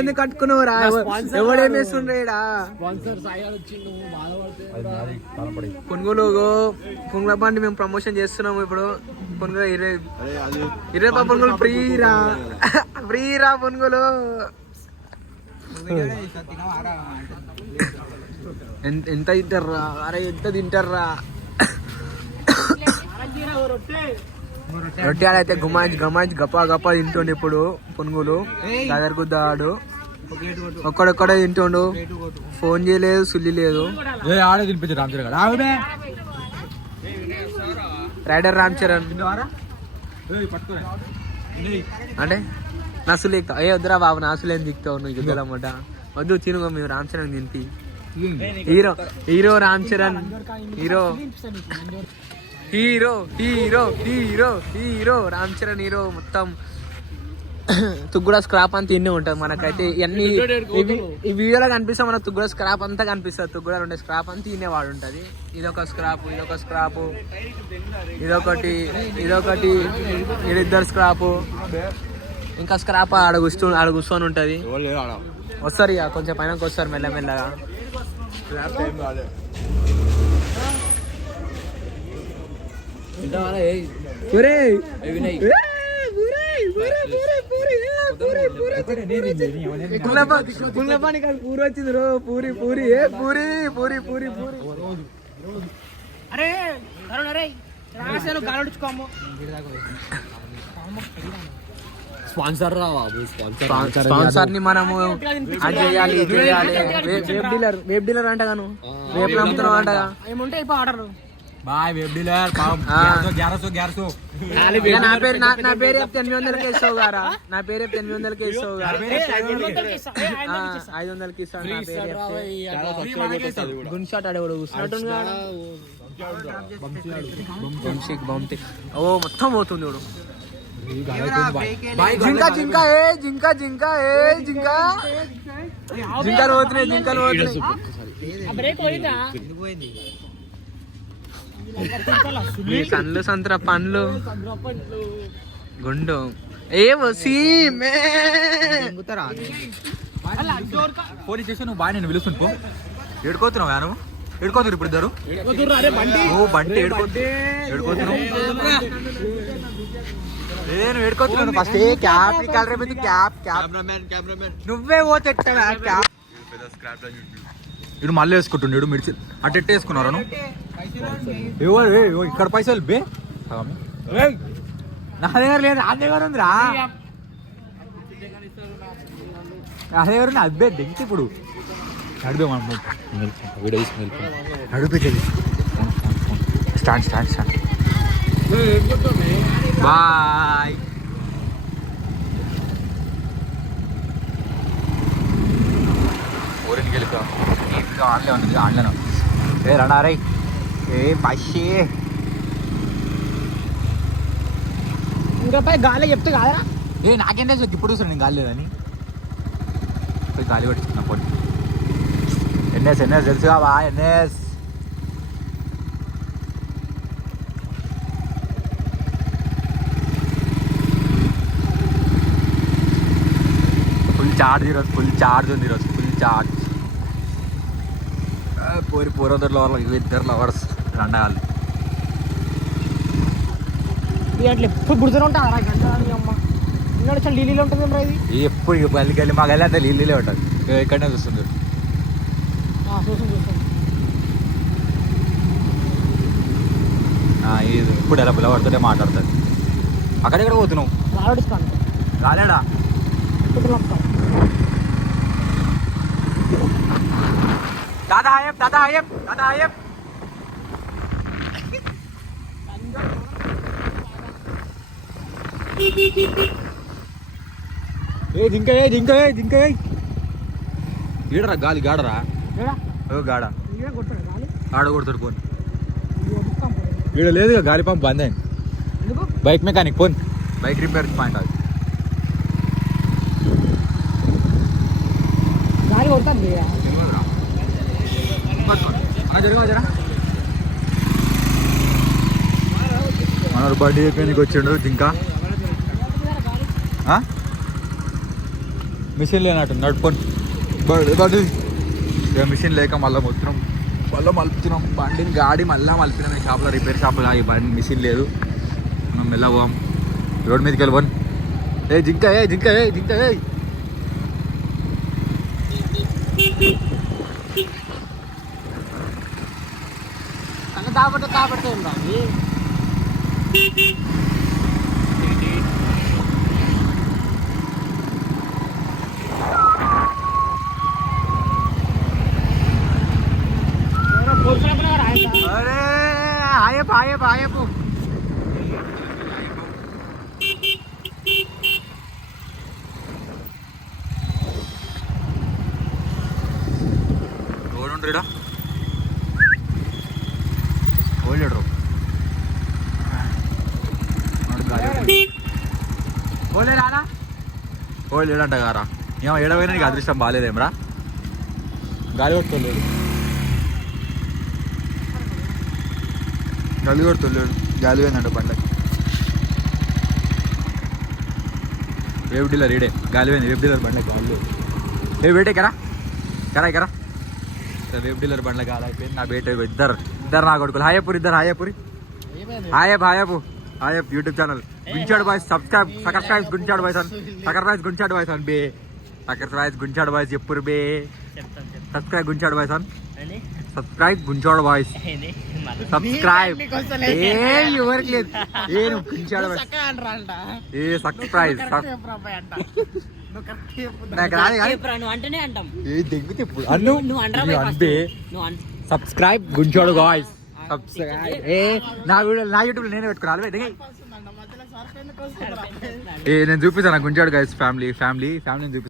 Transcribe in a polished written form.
ఎందుకు కట్టుకున్నావు రా? ఎవడేం వేస్తుండ్రేడా? కొనుగోలు పుంగులపాండి మేము ప్రమోషన్ చేస్తున్నాము ఇప్పుడు. పునుగులు 20 పునుగులు ఫ్రీరా పునుగులు. ఎంత తింటారా? అరే ఎంత తింటారా? రొట్టె అయితే గమాయించి గప్ప తింటుండు ఇప్పుడు పునుగులు. దగ్గరకుద్దాడు ఒక్కడొక్కడే తింటుండు. ఫోన్ చేయలేదు, సుల్లి లేదు. రైడర్ రామ్ చరణ్ అంటే నసులు ఎక్కుతావు. ఏ వద్దురా బాబు, నసులు ఏం దిగుతావు నువ్వు? యుద్ధాలన్నమాట వద్దు, తినుగో. మేము రామ్ చరణ్ తింటి hero Ram Charan hero Ram Charan hero. మొత్తం తుగ్గుడ స్క్రాప్ అంతా ఇన్నే ఉంటుంది మనకైతే. ఇవన్నీ ఈ వీడియోలో కనిపిస్తాం మనకు. తుగ్గుడ స్క్రాప్ అంతా కనిపిస్తుంది. తుగ్గుడ ఉండే స్క్రాప్ అంతా ఇన్నే వాడు ఉంటుంది. ఇదొక స్క్రాప్, ఇదొకటి, ఇద్దరు స్క్రాపు, ఇంకా స్క్రాప్ ఆడ కూర్చొని ఉంటుంది. వస్తారు ఇక కొంచెం పైనకి వస్తారు మెల్లమెల్లగా. పూరి వచ్చింది రో. పూరి స్పాన్సర్ ని మనము అది చేయాలి, ఇది చేయాలి. వెబ్ డీలర్ అంట గాను, వేపులు అమ్ముతున్నావు అంట. ఏముంటే ఇప్పుడు ఆర్డర్ బాయ్ వెబ్ డీలర్. నా పేరు చెప్తే 800కి ఇస్తావు గారా? నా పేరు చెప్తే 800కి ఇస్తావు గారా? 500కి ఇస్తాను నా పేరు చెప్తే. గున్ షాట్ ఆడేవాడు కూర్చున్నట్టు. ఓ మొత్తం పోతుంది వాడు. జింకలు పోతున్నాయి. కళ్ళు సంత్ర పండ్లు గుండు ఏ పోలీస్ స్టేషన్. నువ్వు బాగా నేను పిలుస్తుంది పో. ఏడుకోతున్నావు గాను? ఏడుకోతురు ఇప్పుడు ఇద్దరు. బండి ఏడుకోతున్నావు. నేను ఏడుకోతున్నాను. ఫస్ట్ క్యాప్ కలర్ క్యాప్ నువ్వే పోతే క్యాప్. ఇడు మళ్ళీ వేసుకుంటుండే. ఇడు మిర్చి అటు ఎట్టు వేసుకున్నారా నువ్వు? ఇక్కడ పైసలు బే నా దగ్గర లేదు. నా దగ్గర ఉందిరా. నా దగ్గర ఉంది. అబ్బే దించి ఇప్పుడు అడిపే మనం వీడియో తీసుకుని అడిపే. Stand bye. ఊరికి వెళ్ళిపో. నీట్గా ఆన్లే ఉంటుంది. ఆన్లైన్ ఏ రణారై ఏ పక్షి ఇంకా పై గాలి చెప్తే కాదా? ఏ నాకేం తెలుసు ఇప్పుడు చూసాను నేను గాలి లేదని. పోయి గాలి పట్టించుకున్నా పోటీ. ఎన్ఎస్ తెలుసుగా బా. ఎన్ఎస్ ఫుల్ చార్జ్ ఉంది ఈరోజు. Full charge. పూరదర్లో ఇద్దరు లవర్స్ రండాలి. ఎప్పుడు గుర్తునే ఉంటా ఢిల్లీలో ఉంటుంది ఇది. ఎప్పుడు గల్లి మా గల్లి అంతా ఢిల్లీలో ఉంటుంది. ఇక్కడనే చూస్తుంది. ఇప్పుడు ఎలా పిల్లవాడితోనే మాట్లాడుతుంది. అక్కడెక్కడ పోతున్నావు? రాలేడా? दादा आयब జింక ఈడరా గాలి గాడరా గాడ ఆడ కొడతాడు పోన్. ఈడ లేదు గాలి పంప్ బంద్ అయింది. Bike mechanic phone. Bike repair point అది. గాలి కొడుతుంది మనోడు బర్త్డే అయిపోయినకి వచ్చిండు. ఇంకా మిషన్ లేనట్టు నడుపుకొని బడి ఇక మిషన్ లేక మళ్ళీ మొత్తం మళ్ళీ మలుపుతున్నాం బండిని గాడి మళ్ళీ మలిపినాం షాప్లో రిపేర్ షాప్లో ఈ బండి మిషన్ లేదు మనం మెల్ల పోం రోడ్ మీదకి వెళ్ళిపోను జింక జింక జింక కాబట్టి అరే ఆయపు ఆయపు ఆయపు ఎవరుండ్రీడా ఓలేడు ఓలే రారా ఓలేడంట గారా ఏమో ఏడవైనా నీకు అదృష్టం బాగాలేదేమరా గాలి కొట్టుకోలేదు గాలి కొడుతున్నాడు గాలి పోయిందంట పండగ వేవ్ డీలర్ ఈడే గాలి పోయింది వేవ్ డీలర్ బండ్లకి గాలి ఏ బేటే కరా కరా కరా వేవ్ డీలర్ బండ్ల గాలి అయిపోయింది నా బేట ఇద్దరు నా కొడుకులు హాయపూర్ ఇద్దరు హాయపూరి హాయప్ యూట్యూబ్ ఛానల్ గుంచాడు బాయ్స్ సబ్స్క్రైబ్ గుంచాడు బాయ్స్ అని గుంచాడు బాయ్స్ అని బే గుంచాడు బాయ్స్ చెప్పురు బే సబ్స్క్రైబ్ గుంచాడు బాయ్స్ అని సబ్స్క్రైబ్ గుంచాడు బాయ్స్ సబ్స్క్రైబ్ ఎవరికి లేదు ఏ నువ్వు గుంచాడు ఏ సబ్స్క్రైబ్ నాకు రాదు ఏ దెంగు చెప్పు అన్ను సబ్స్క్రైబ్ గుంచాడు బాయ్స్ సబ్స్క్రైబ్ ఏ నా వీడియో నా యూట్యూబ్ నేనే పెట్టుకోవాలి నేను చూపిస్తాను గుంచాడు గైస్ ఫ్యామిలీ చూపిస్తాను